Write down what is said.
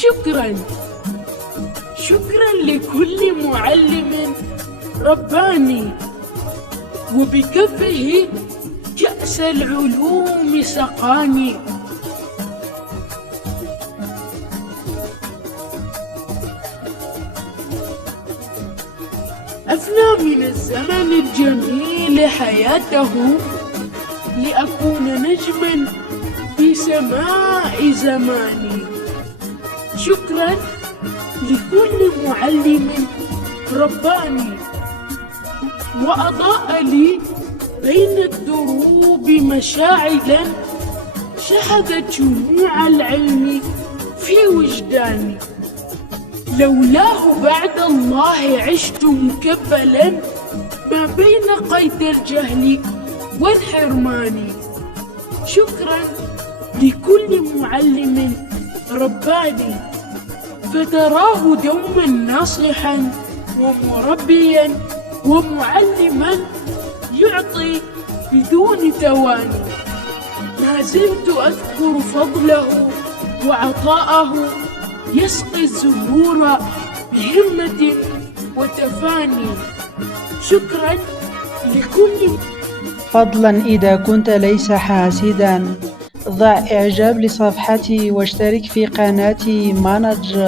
شكرا لكل معلم رباني، وبكفه كأس العلوم سقاني. أفنى من الزمن الجميل حياته لأكون نجما في سماء زماني. شكرا لكل معلم رباني، وأضاء لي بين الدروب مشاعلا شهدت شموع العلم في وجداني. لولاه بعد الله عشت مكبلا ما بين قيد الجهل والحرمان. شكرا لكل معلم رباني، فتراه دوما ناصحا ومربيا ومعلما يعطي بدون تواني. ما زلت أذكر فضله وعطاءه، يسقي الزهور بهمة وتفاني. شكرا لكل فضلا إذا كنت ليس حاسدا، ضع إعجاب لصفحتي واشترك في قناتي مانج